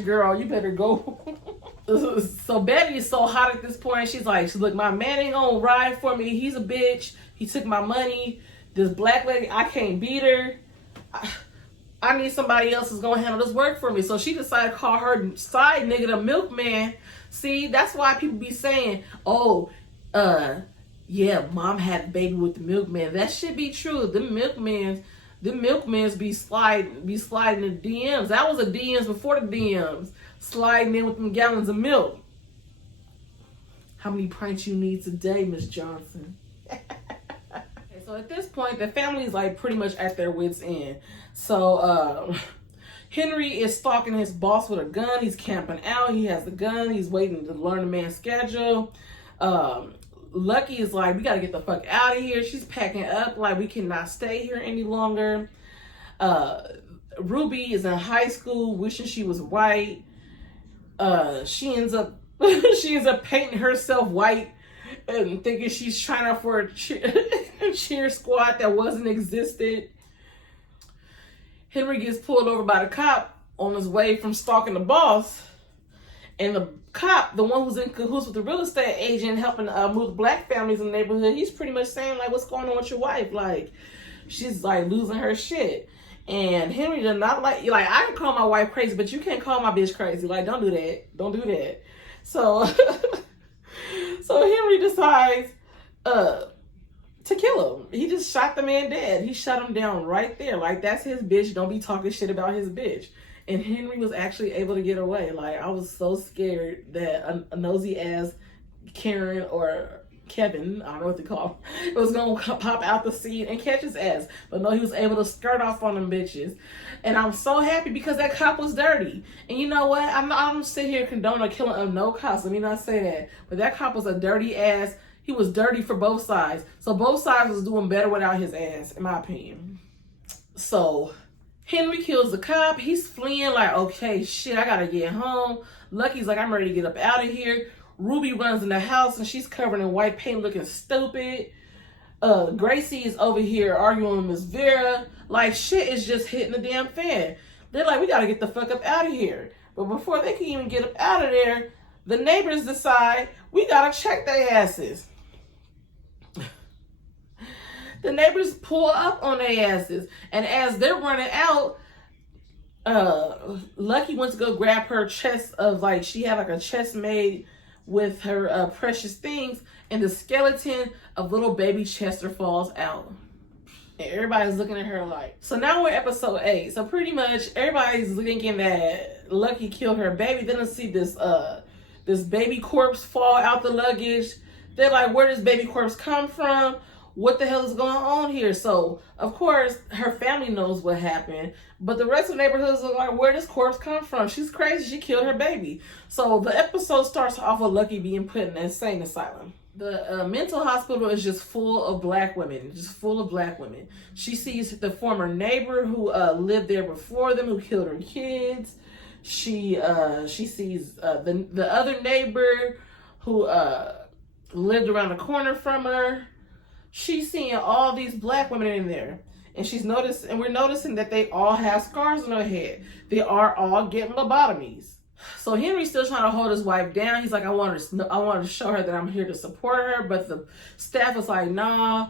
girl. You better go. So Betty is so hot at this point. She's like, look, my man ain't gonna ride for me. He's a bitch. He took my money. This black lady, I can't beat her. I need somebody else who's gonna handle this work for me. So she decided to call her side nigga the milkman. See, that's why people be saying, oh, yeah, mom had a baby with the milkman. That should be true. The milkmans be sliding the DMs. That was the DMs before the DMs. Sliding in with them gallons of milk. How many pints you need today, Miss Johnson? So at this point, the family is like pretty much at their wits' end. So Henry is stalking his boss with a gun. He's camping out. He has the gun. He's waiting to learn the man's schedule. Lucky is like, we got to get the fuck out of here. She's packing up like we cannot stay here any longer. Ruby is in high school wishing she was white. She ends up painting herself white and thinking she's trying out for a cheer squad that wasn't existed. Henry gets pulled over by the cop on his way from stalking the boss. And the cop, the one who's in cahoots with the real estate agent helping move black families in the neighborhood, he's pretty much saying, like, what's going on with your wife? Like, she's, like, losing her shit. And Henry does not like, I can call my wife crazy, but you can't call my bitch crazy. Like, don't do that. Don't do that. So, so Henry decides to kill him. He just shot the man dead. He shot him down right there. Like, that's his bitch. Don't be talking shit about his bitch. And Henry was actually able to get away. Like, I was so scared that a nosy ass Karen or Kevin, I don't know what they call him, was going to pop out the seat and catch his ass. But no, he was able to skirt off on them bitches. And I'm so happy because that cop was dirty. And you know what? I'm not going to sit here condoning the killing of no cops. Let me not say that. But that cop was a dirty ass. He was dirty for both sides. So both sides was doing better without his ass, in my opinion. So Henry kills the cop. He's fleeing like, okay, shit, I got to get home. Lucky's like, I'm ready to get up out of here. Ruby runs in the house and she's covered in white paint looking stupid. Gracie is over here arguing with Miss Vera. Like, shit is just hitting the damn fan. They're like, we got to get the fuck up out of here. But before they can even get up out of there, the neighbors decide, we got to check their asses. The neighbors pull up on their asses. And as they're running out, Lucky went to go grab her chest of, like, she had like a chest made with her precious things, and the skeleton of little baby Chester falls out. And everybody's looking at her like, so now we're episode 8. So pretty much everybody's thinking that Lucky killed her baby. Then they see this baby corpse fall out the luggage. They're like, where does baby corpse come from? What the hell is going on here? So, of course, her family knows what happened, but the rest of the neighborhoods are like, where does corpse come from? She's crazy. She killed her baby. So the episode starts off with Lucky being put in an insane asylum. The mental hospital is just full of black women, She sees the former neighbor who lived there before them, who killed her kids. She sees the other neighbor who lived around the corner from her. She's seeing all these black women in there, and we're noticing that they all have scars on their head. They are all getting lobotomies. So Henry's still trying to hold his wife down. He's like, I wanted to show her that I'm here to support her, but the staff is like, nah,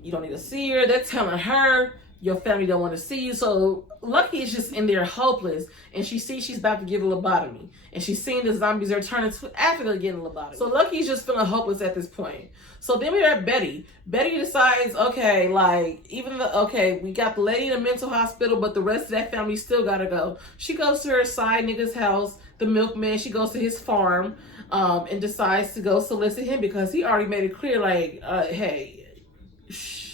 you don't need to see her. They're telling her, your family don't want to see you. So Lucky is just in there hopeless, and she sees she's about to give a lobotomy, and she's seeing the zombies are turning to after they're getting a lobotomy. So Lucky's just feeling hopeless at this point. So then we have Betty. Betty decides, okay, like, we got the lady in the mental hospital, but the rest of that family still gotta go. She goes to her side nigga's house, the milkman. She goes to his farm, and decides to go solicit him because he already made it clear, like, hey, shh.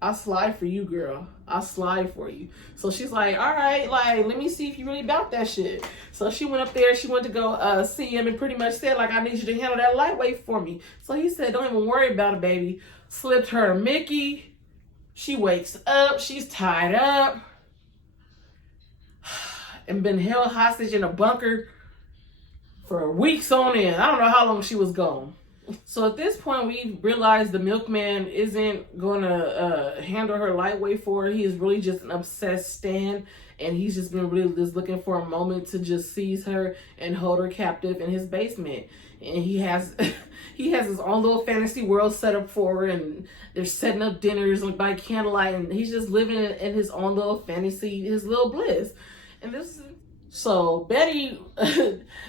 I'll slide for you, girl. I'll slide for you. So she's like, all right, like, let me see if you really about that shit. So she went up there. She went to go see him and pretty much said, like, I need you to handle that lightweight for me. So he said, don't even worry about it, baby. Slipped her a Mickey. She wakes up. She's tied up and been held hostage in a bunker for weeks on end. I don't know how long she was gone. So at this point, we realize the milkman isn't going to handle her lightweight for her. He is really just an obsessed stan, and he's just been really just looking for a moment to just seize her and hold her captive in his basement. And he has he has his own little fantasy world set up for her, and they're setting up dinners like by candlelight, and he's just living in his own little fantasy, his little bliss. And this is so Betty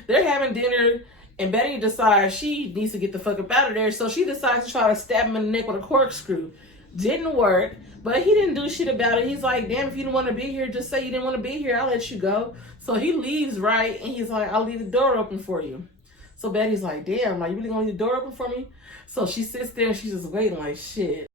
they're having dinner, and Betty decides she needs to get the fuck up out of there, so she decides to try to stab him in the neck with a corkscrew. Didn't work, but he didn't do shit about it. He's like, damn, if you didn't want to be here, just say you didn't want to be here, I'll let you go. So he leaves, right? And he's like, I'll leave the door open for you. So Betty's like, damn, like, you really gonna leave the door open for me? So she sits there and she's just waiting like, shit.